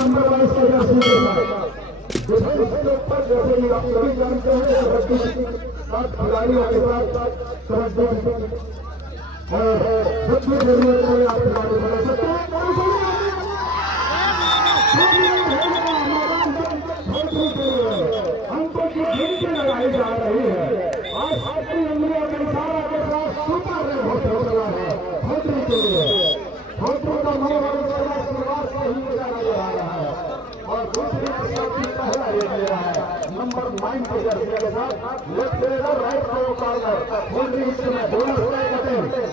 Number 22 के ऊपर जैसे ही आप सभी जानते हैं सात खिलाड़ियों के साथ जब भी जरूरत पड़े आप खिलाड़ी बना सकते हैं। हमको जो घंटे लगाई जा रही है आज अपनी उंगलियों के इशारा के साथ सुपर में होते रहा है होटल के लिए होटल का मनोबल शुरुआत से ही मजा नजर आ रहा है और दूसरी पहला ये ले रहा है नंबर 9 के जर्सी के साथ left fielder right corner hotel में दोनों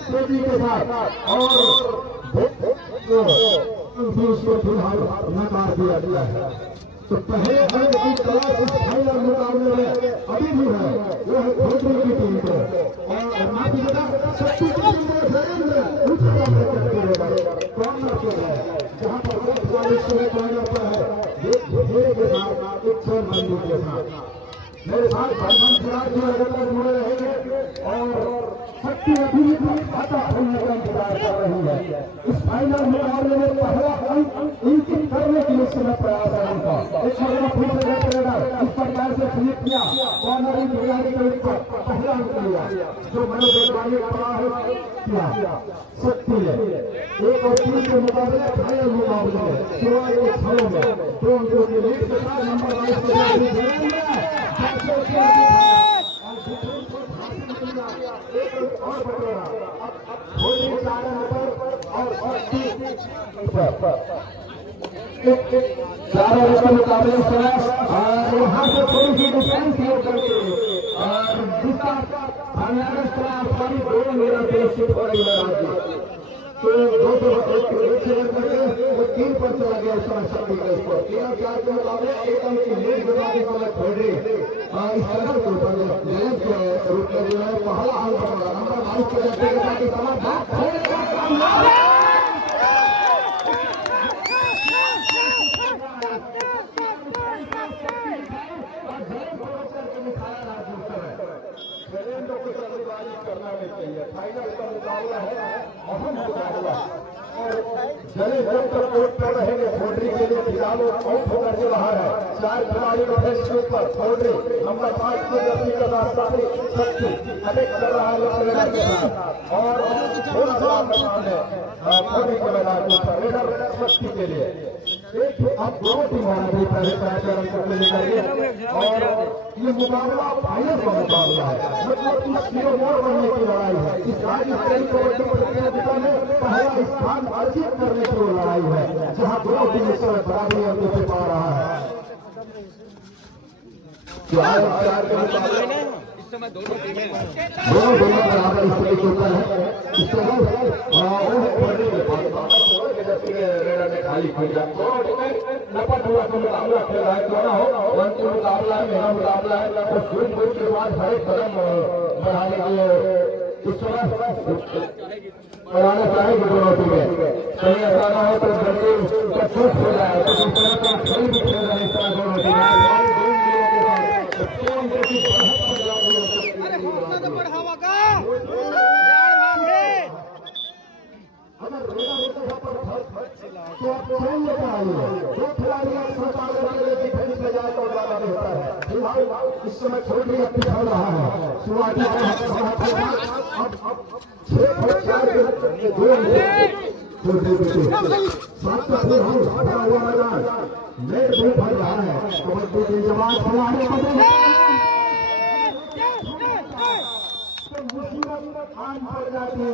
तेजी के साथ और उसको फिलहाल नकार दिया गया है। तो पहले अंक की क्लास इस फाइनल मुकाबले में अभी भी है वो है खोजरी की टीम को और माफी बेटा शक्ति की टीम को कॉर्नर पे है जहां पर 40 कॉर्नर पर है धीरे के साथ एक छोर बंदी के साथ मेरे साथ भाईमान खिलाड़ी लगातार जुड़े रहेंगे और शक्ति अभी भी खाता खोलने का इंतजार कर रही है। इस फाइनल मुकाबले में पहला अंक इंकित करने के लिए समय प्रयास है उनका एक मरतबा फिर से करेगा इस प्रकार से फ्लिप किया कॉर्नर खिलाड़ी के ऊपर पहला अंक लिया जो मनोवैज्ञानिक पड़ा है किया शक्ति है 1 और 3 के मुकाबले फाइनल मुकाबले में शुरुआत के क्षणों में दो अंकों के लीड के साथ नंबर 22 के और बढ़ेगा होली चारों पर और चारों के मुकाबले से यहाँ से थोड़ी सी डिफेंस करके और दूसरा पानी दोनों मेरा सुरक्षित हो रही है तो 2 सेकंड करके वो 3 पर चला गया उस समय शक्ति के ऊपर 3 और 4 के मुकाबले 1 अंक की लीड बनाने वाला खोजरी इस तरह के ऊपर रूप में जो है पहला अंक बना नंबर 22 के जैसे के साथ करना नहीं चाहिए फाइनल का मुकाबला है अहम मुकाबला और जले जब तक कोर्ट कर रहेंगे खोजरी के लिए खिलाड़ी आउट होकर के बाहर है 4 खिलाड़ी का फेस के ऊपर खोजरी नंबर 5 को जर्सी के साथ शक्ति अटैक कर रहा है लड़के के साथ और थोड़ा सा मैदान है खोजरी के मैदान के ऊपर रेडर शक्ति के लिए अब दोनों टीमों ने पहले पैटर्न को लेकर और ये मुकाबला फाइनल का मुकाबला है मतलब 30 किलो मोड़ बनने की लड़ाई है इस राज्य स्तरीय कबड्डी प्रतियोगिता में पहला स्थान अर्जित करने की लड़ाई है जहां दोनों टीम इस समय बराबरी अंकों पे पा रहा है इस समय दोनों बराबर स्थिति के ऊपर है इस तरह खाली नपट हुआ तो मुकाबला खेल रहा है क्यों हो अंतिम मुकाबला है मेरा मुकाबला है और स्विच बोर्ड के बाद हर एक कदम बढ़ाने के लिए इस समय बढ़ाना चाहेंगे दोनों टीमें कहीं ऐसा ना हो तो जल्दी चूक हो जाए तो इस तरह का खेल भी खेल रहे हैं इस तरह दोनों टीमें तो आप ट्रेन लेकर आइए 2 खिलाड़ी डिफेंस में जाए तो ज्यादा बेहतर है फिलहाल इस समय खोजरी अपनी खेल रहा है शुरुआती अब 6 और 4 के 2 सात का फिर हम भरा हुआ मैदान नेट भी भर रहा है कबड्डी की जवान खिलाड़ी मुसीबत आम पड़ जाती है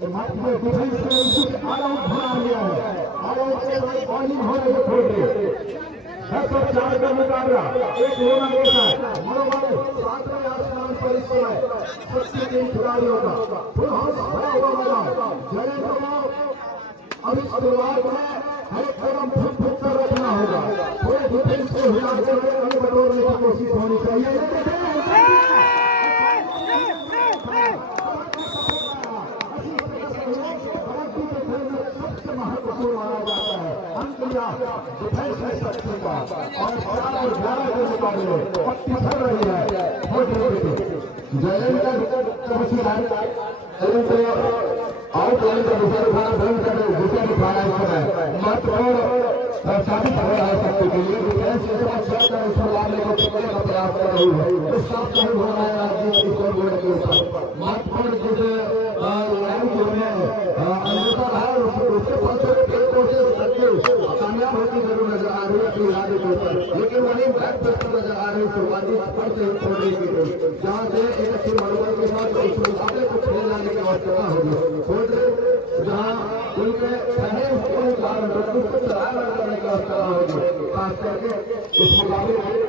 डिफेंस में ऑल आउट बना लिया है ऑल आउट के बाद बॉलिंग हो रही है खोजरी 10 और 4 का मुकाबला एक होना के साथ मनोबल 7वें आसमान पर इस समय 33 खिलाड़ियों का फुल हाउस भरा हुआ मैदान जय कमाल अब इस शुरुआत में हर कदम फुट कर रखना होगा थोड़े डिफेंस को हिलाते हुए रंग बटोरने की कोशिश होनी चाहिए महत्वपूर्ण माना जाता है अंक लिया डिफेंस है शक्ति का और 4 और 11 के मुकाबले पट्टी चल रही है जयेंद्र आउटलाइन का विषय उठाना बंद कर विषय उठाना इस समय मात्र साबित हो रहा है शक्ति के लिए डिफेंस के बाद शॉट है उसको लाने को टिकने का प्रयास कर रही है तो साफ नहीं हो रहा है राज्य स्कोर बोर्ड के ऊपर मात्र जिसे लड़ाई जो है अनुसार है उसके फलस्वरूप एक कोशिश करके कामयाब होती जरूर नजर आ रही है अपनी इरादे के ऊपर लेकिन वहीं बैक पर नजर आ रही शुरुआती स्तर से छोड़ने की कोशिश जहाँ से एक अच्छी मनोबल के साथ उस मुकाबले को खेल जाने की आवश्यकता होगी जहाँ उनके पहले उसको चला करने की आवश्यकता होगी खास करके इस मुकाबले में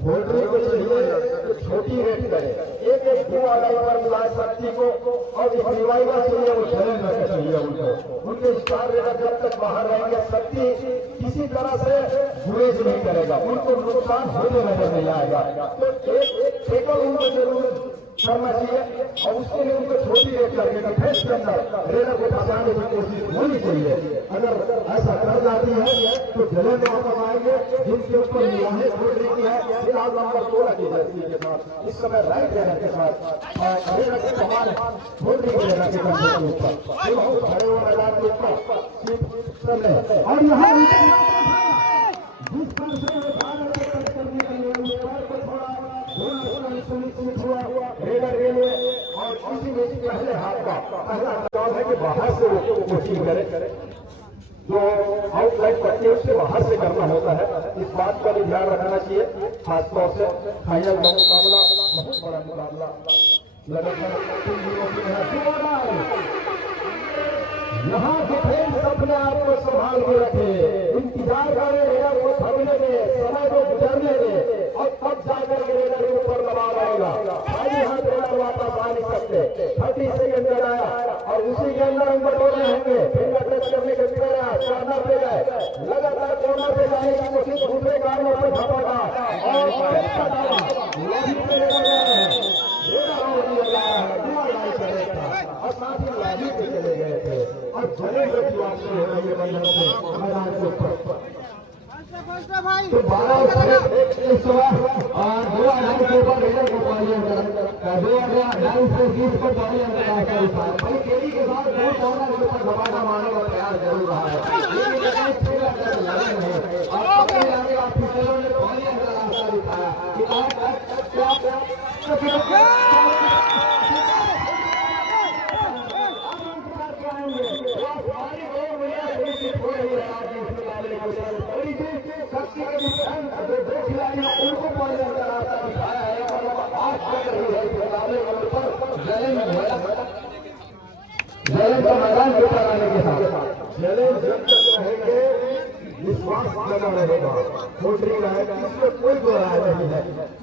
होल्डर को चाहिए छोटी रेट करे एक दो आधार पर मिला शक्ति को और इस रिवाइवल चाहिए वो चैलेंज करना चाहिए उनको उनके स्टार रेडर जब तक बाहर रहेंगे शक्ति किसी तरह से गुरेज नहीं करेगा उनको नुकसान होने नजर नहीं आएगा तो एक टेकल उनको जरूर करना चाहिए और उसके लिए उनको छोटी रेट करके डिफेंस के अंदर रेडर को फंसाने की कोशिश होनी चाहिए अगर ऐसा कर जाती है तो जले वापस आएंगे जिनके ऊपर निगाहें छोड़ रही है फिलहाल नंबर 16 की जर्सी के साथ इस समय राइट रेडर के साथ रेडर के समान छोड़ रही है रेडर के कंधे के ऊपर बहुत खड़े हुए मैदान के ऊपर और यहाँ जिस पर से करने के लिए उस पर को थोड़ा सुनिश्चित हुआ रेडर रेलवे और इसी में पहले हाथ का पहला काम है कि बाहर से वो कोशिश करे जो आउटलाइन पट्टी उससे बाहर से करना होता है इस बात का भी ध्यान रखना चाहिए खासतौर से फाइनल का मुकाबला बहुत बड़ा मुकाबला लगातार यहाँ डिफेंस अपने आप को संभाल के रखे इंतजार करे रेडर को थमने दे समय को गुजरने दे और तब जाकर के रेडर के ऊपर दबाव आएगा खाली हाथ रेडर वापस आ नहीं सकते 30 सेकंड का आया और उसी के अंदर हम बटोरे होंगे फिंगर टच करने के प्रयास कॉर्नर पे गए लगातार कॉर्नर पे जाने की कोशिश दूसरे कारणों पर झपटा और साथ ही लाठी पे चले गए थे और चले गए वापसी हो रही है मैदान के ऊपर तो 12 इस और 2 आधार के ऊपर रेडर को पालियन कर 2 आधार से 20 पर पालियन कर केली के साथ 2 कॉर्नर के ऊपर दबाना मारने का प्रयास जरूर रहा है लेकिन फिर लड़े नहीं और पकड़े जाने ऑफिसरों ने पालियन का रास्ता दिखाया उनको पालियन का रास्ता दिखाया है और आज कर रही है मुकाबले के ऊपर जलन का मैदान के ऊपर आने के साथ चैलेंज जब तक रहेंगे विश्वास बना रहेगा छोटी रहेगा इसमें कोई दो राय नहीं है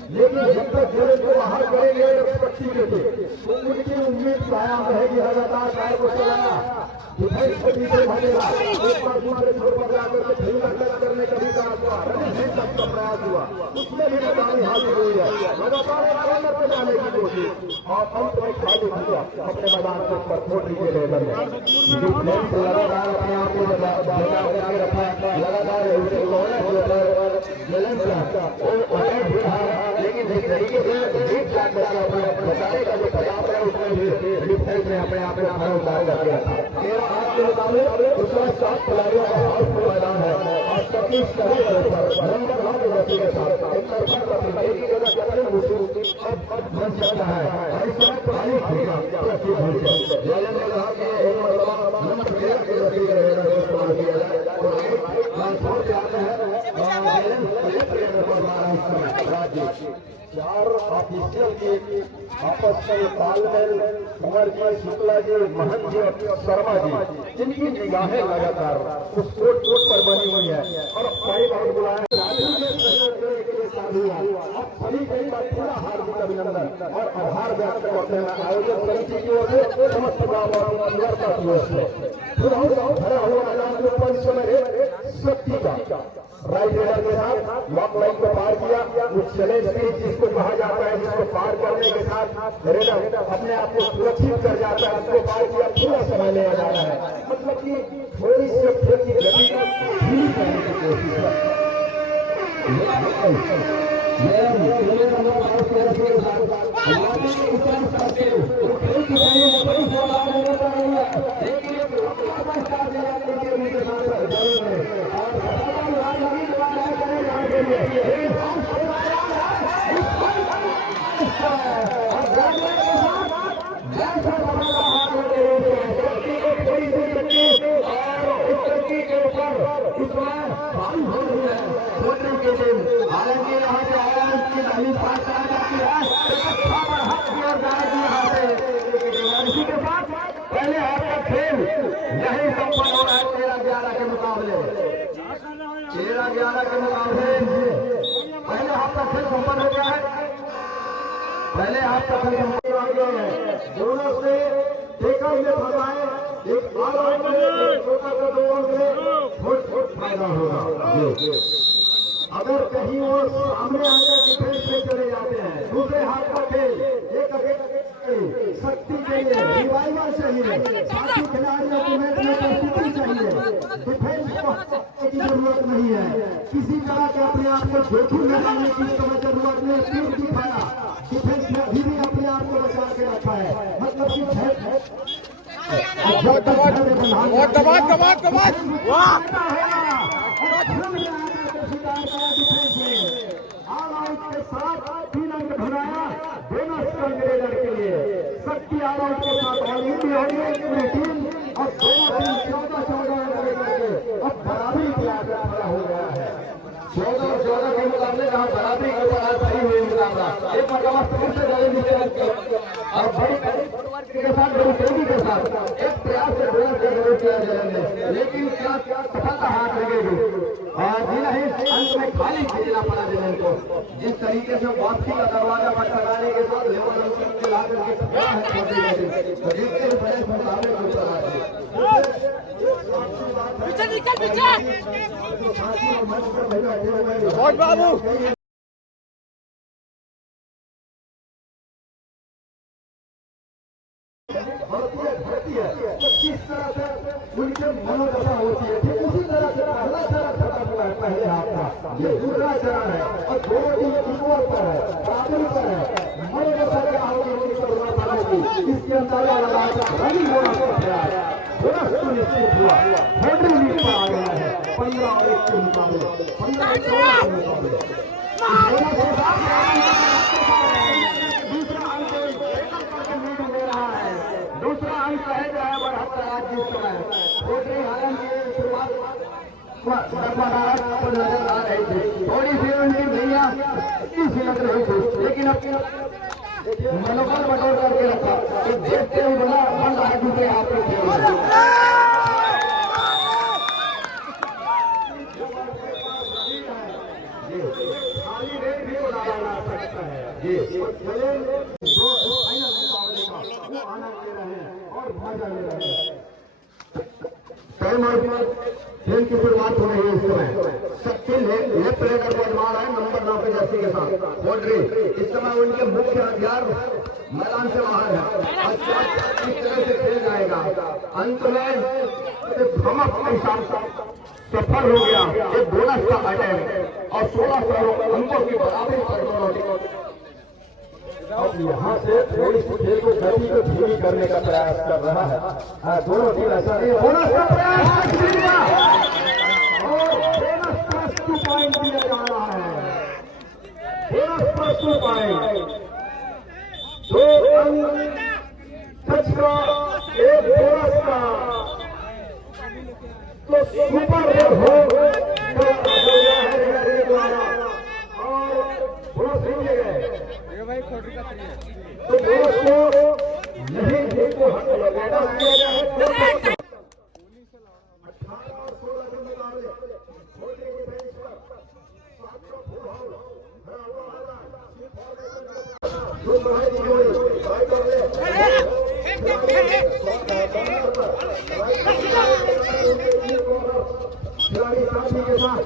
लेकिन जब तक जलन को बाहर करेंगे पट्टी के लिए तो उनकी उम्मीद कायम रहेगी लगातार पैर को चलाया डिफेंस को पीछे भागेगा एक बार दूसरे छोर पर जाकर के फिल्म टच करने का भी प्रयास हुआ रन तक का प्रयास हुआ उसमें भी नाकामी हासिल हुई है लगातार कॉर्नर पे जाने की कोशिश और अंत में खाली हुआ अपने मैदान के ऊपर छोटी के लेवल में डिफेंस लगातार अपने आप को बचा के रखा लगातार उसे जलन लेकिन इस तरीके से जीत जाकर बचाने का जो प्रयास है उसमें भी डिफेंस ने अपने आप में खड़ा उतार करके रखा आज के मुकाबले उसका 7 खिलाड़ियों का हाउसफुल मैदान है और 27 नंबर 1 व्यक्ति के साथ एक ही जगह कैप्टन बन सकता है और इस समय पुरानी ने कहा कि एक मतलब नंबर 13 के व्यक्ति का रेडर इस्तेमाल किया जाए और से आते हैं राज्य 4 ऑफिशियल की आपस में तालमेल कुंवर जी शुक्ला जी महंत जी और शर्मा जी जिनकी निगाहें लगातार उस कोट पर बनी हुई है और कई बार बुलाया अब सभी कई बार पूरा हार्दिक अभिनंदन और आभार व्यक्त करते हैं आयोजन समिति की ओर से समस्त गाँव और निवारता की ओर से भरा हुआ मैदान के ऊपर इस समय शक्ति का राइट रेडर के साथ लॉक लाइन को पार किया उस चैलेंज भी जिसको कहा जाता है जिसको पार करने के साथ रेडर अपने आप को सुरक्षित कर जाता है उसको पार किया पूरा समय लिया जा रहा है मतलब कि थोड़ी सी खेल की गति को धीमी करने की कोशिश है हालांकि यहाँ से आवाज की पहली बात करती है इसी के साथ पहले हाथ का खेल यही संपन्न हो रहा है 13-11 के मुकाबले 13-11 के मुकाबले पहले हाथ का खेल संपन्न हो गया है पहले हाथ का खेल संपन्न हो गया है दोनों से देखा हुए फंसाए एक आराम में छोटा सा दोनों में थोड़ा फायदा होगा अगर कहीं वो सामने आकर डिफेंस में चले जाते हैं दूसरे हाथ का खेल एक शक्ति के लिए रिवाइवल चाहिए साथी खिलाड़ियों की मैच में प्रस्तुति चाहिए डिफेंस की जरूरत नहीं है किसी तरह के अपने आप को जोखिम में डालने की जरूरत नहीं तीर दिखाया डिफेंस में अभी भी अपने आप को बचा के रखा है मतलब कि शक्ति आउट के साथ और इंडिया पूरी टीम और दोनों टीम 14-14 अब बराबरी के आगे खड़ा हो गया है 14-14 के मुकाबले जहाँ बराबरी के ऊपर आज सही हुई मुकाबला एक मरतबा फिर से गले नीचे और बड़ी के साथ बड़ी तेजी के साथ एक प्रयास से गोल का जरूर किया जाएंगे लेकिन क्या सफलता हाथ लगेगी और जी नहीं अंत में खाली खेलना पड़ा जिन्हें को जिस तरीके से वापसी का दरवाजा पर टकराने के साथ लेवल अंतर के लाभ के तो देखते हैं बड़े मुकाबले को ऊपर आते पीछे निकल पीछे बहुत बाबू भरती है किस तरह से उनके मनोदशा होती है ठीक उसी तरह से पहला चरण खत्म हुआ है पहले हाथ का ये दूसरा चरण है और दोनों टीम इक्वल पर है बराबरी पर है मनोदशा क्या होगी उनकी जरूरत पड़ेगी इसके अंदाजा लगाकर रनिंग होना पड़ता है थोड़ा सुनिश्चित हुआ हेडरी लीड पर आ गया है 15 और 1 के मुकाबले 15 और 16 के मुकाबले दूसरा अंक है जो है बढ़ता आज जिस समय छोटी हालांकि शुरुआत नजर आ रही थी थोड़ी सी उनकी भैया सी लग रही थी लेकिन अब मनोबल बटोर करके रखा तो देखते हुए बना बन रहा है दूसरे हाथ में खेल खाली रेट भी उड़ाना सकता है जी खेल की शुरुआत हो रही है इस समय शक्ति लेफ्ट लेकर बजमा रहा है नंबर 9 के जर्सी के साथ बाउंड्री इस समय उनके मुख्य हथियार मैदान से बाहर है और किस तरह से खेल जाएगा अंत में भ्रमक के हिसाब से सफल हो गया एक बोनस का अटैक और 16 अंकों की बराबरी पर दोनों अब यहाँ से थोड़ी सी खेल को गति को धीमी करने का प्रयास कर रहा है दोनों टीम ऐसा नहीं बोनस का प्रयास और बोनस प्लस 2 पॉइंट दिया जा रहा है बोनस प्लस 2 पॉइंट 2 टच का एक बोनस का तो सुपर हो और बोनस देंगे गए तो दोस्तों नहीं देखो हक लगाना किया गया है 18 और 16 के मुकाबले छोटे के बेंच पर 700 फुल हाउस जो बढ़ाई दी गई फाइटर में खिलाड़ी साथी के साथ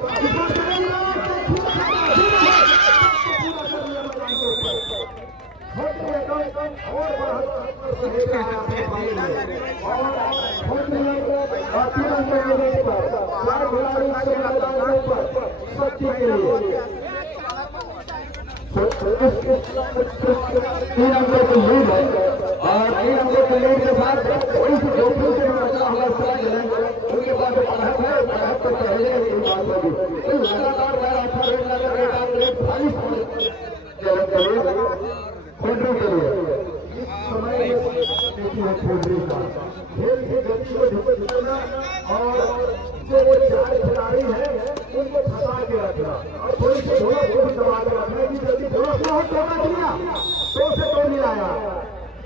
शक्ति के लिए 3 अंकों की लीड है और 3 अंकों की लीड के साथ इस जोखिम से बचा हुआ उनके पास बढ़त है, बढ़त तो पहले ही बात होगी। लगातार खोडरी के लिए इस समय खोडरी का खेल की गति को ढुकना और जो वो 4 खिलाड़ी हैं उनको फंसा के रखना और थोड़ी सी धोना को भी दबा के रखना कि यदि धोना को तोड़ा दिया तो उसे तो नहीं आया।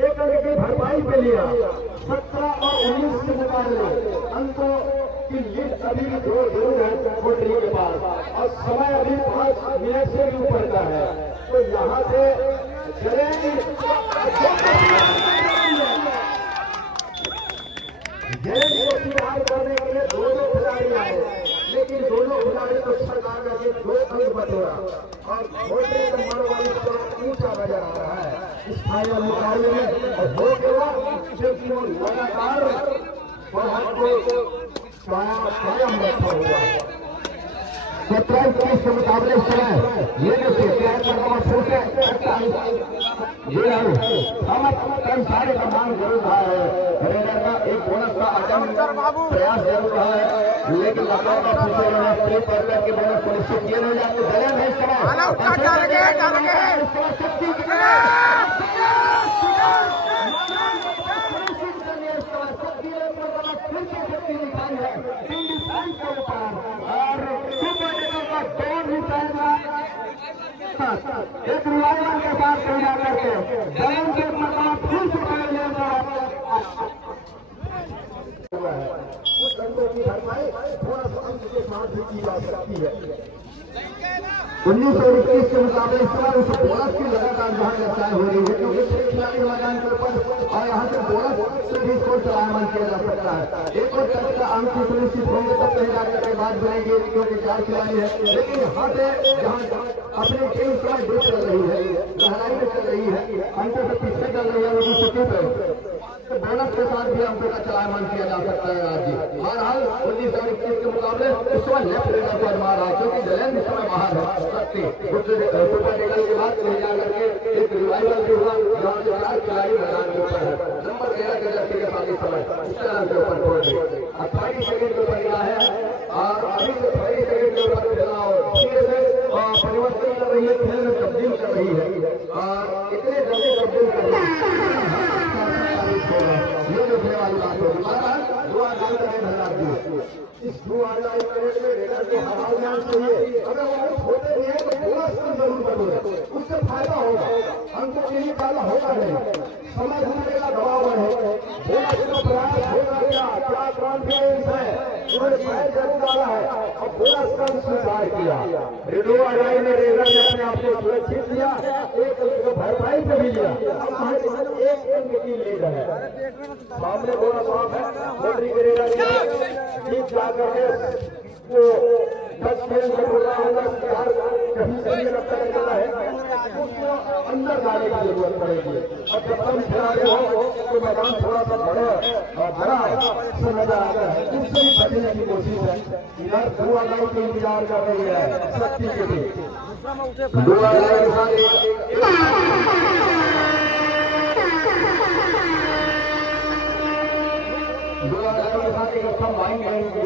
एक अंक की भरपाई के लिए 17 और 19 के मुकाबले अंकों की लीड अभी भी जरूर है खोडरी के पास और समय अभी 5 मिनट से भी ऊपर का है। तो यहाँ से चलेंगे करने के लिए दोनों खिलाड़ी आए, लेकिन दोनों खिलाड़ी को छका करके 2 अंक बटोरा और खोडरी का मनोबल ऊंचा नजर आ रहा है इस फाइनल मुकाबले में। और हो गया क्योंकि वो लगातार बहुत को कायम रखा हुआ 17-21 के मुकाबले समय लेने से कई सारे कमान जरूर रहा है। रेडर का एक बोनस का अटम प्रयास जरूर रहा है, लेकिन लखनऊ का पीछे प्ले पर करके बोनस को निश्चित किए नहीं जाते। जलन है इस समय एक रिवाइवल के साथ तैयार करके जलन के मतलब फिर से पकड़ लिया उस अंकों की भरपाई थोड़ा सा अंक के साथ भी की जा सकती है। 19 और 21 के मुकाबले इस बार उस बोनस की लगातार जहां चर्चाएं हो रही है क्योंकि खिलाड़ी मैदान के ऊपर और यहाँ से बोनस से भी स्कोर चलायमान किया जा सकता है। एक और तरह का अंक सुनिश्चित होंगे तब कहीं जाकर के बात बनेगी क्योंकि 4 खिलाड़ी है, लेकिन यहाँ से जहाँ अपनी टीम समय डूब चल रही है, गहराई में चल रही है, अंकों से पीछे चल रही है, वो स्थिति पे तो बोनस के साथ भी अंकों का चलायमान किया जा सकता है। आज जी बहरहाल 19 और 21 के मुकाबले इस समय लेफ्ट रेडर को आजमा रहा है क्योंकि जलन इस समय बाहर है सकती सुपर रेडर के बाद ले जाकर के एक रिवाइवल भी हुआ जहाँ से 4 खिलाड़ी मैदान के ऊपर है। नंबर 13 के जर्सी के साथ इस समय इस तरह के ऊपर छोड़ दी 28 सेकंड के ऊपर गिरा है और अभी 28 सेकंड के ऊपर धीरे से परिवर्तन कर रही है, खेल में तब्दील कर रही है और इतने जल्दी तब्दील कर रही है ये देखने वाली बात होगी। दुआ डाल करके धन्यवाद दी इस दुआ डाल करके रेडर को हवा जान चाहिए। अगर वो होते नहीं है तो पूरा स्तर जरूर बदले, उससे फायदा होगा, अंकों के लिए फायदा होगा नहीं। समय घूमने का दबाव है, प्रयास होगा क्या कॉन्फिडेंस है, उन्होंने पैर जरूर डाला है और पूरा स्तर स्वीकार किया। रेडो अडाई ने रेडर ने अपने आप को सुरक्षित किया, एक भरपाई से भी लिया, अब एक अंक की लीड है। सामने थोड़ा साफ है खोडरी के रेडर जीत जाकर के वो 10 खेल में बोला होगा कहीं सही रफ्तार करना है उसको अंदर जाने की जरूरत पड़ेगी और जब कम खिलाड़ी हो तो मैदान थोड़ा सा बड़ा से नजर आता है, उससे भी बचने की कोशिश है। इधर दुआ लाइन की इंतजार कर रही है शक्ति के लिए दुआ लाइन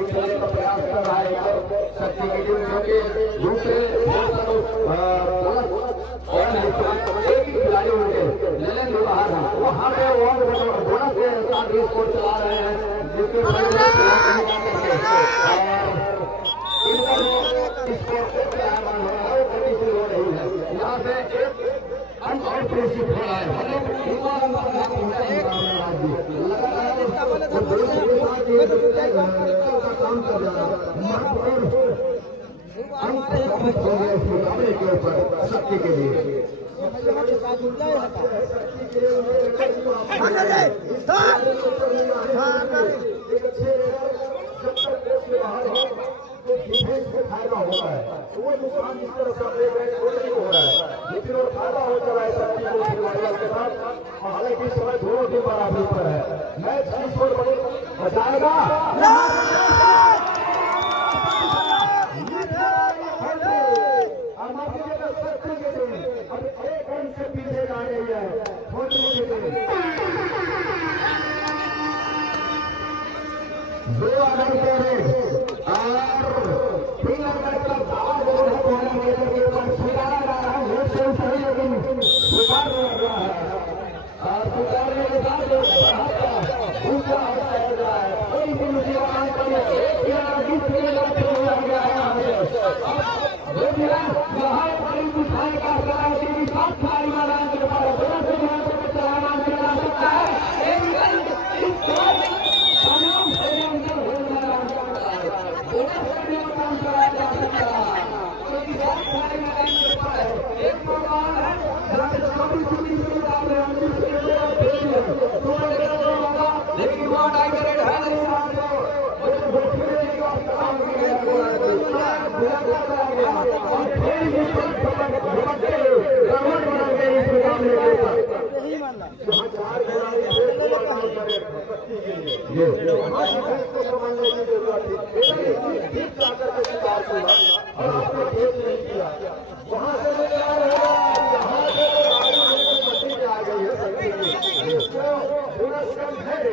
चलने का प्रयास कर रहा है शक्ति की टीम जो कि दूसरे खिलाड़ी उनके ललन भी बाहर है, वहाँ पे बोनस के साथ स्कोर चला रहे हैं जिसके यहाँ से अंक और प्रेषित हो रहा है काम कर रहा है मुकाबले के ऊपर शक्ति के लिए फायदा होता है वो नुकसान इस तरह से हो रहा है, लेकिन और फायदा हो चला है शक्ति के साथ। हालांकि इस समय दोनों टीम बराबरी पर है, मैच बचाएगा बच्चे के टीम अब एक रन से पीछे जा रही है फोटरी की टीम। 2 रन पर और 3 रन का भाव होने के लिए स्वीकारा जा रहा है सही, लेकिन स्वीकार नहीं कर रहा है और स्वीकारने के बाद दूसरा हो रहा है। कोई भी मुसीबत पड़े यहाँ बड़ी दिखाई का साथ खिलाड़ी मैदान के ऊपर दोनों से चलाना चला सकता है।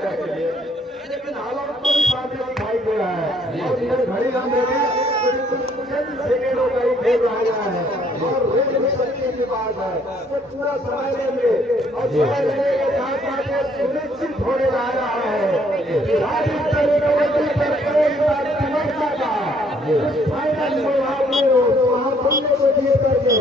लेकिन हालात को भी सामने दिखाई दे रहा है और इधर घड़ी रन देने सेकेंडों का ही खेल रहा है और रेट भी सच्ची की बात है। वो पूरा समय लेंगे और समय लेने के साथ साथ ये सुनिश्चित होने जा रहा है फाइनल मुकाबले को जीत करके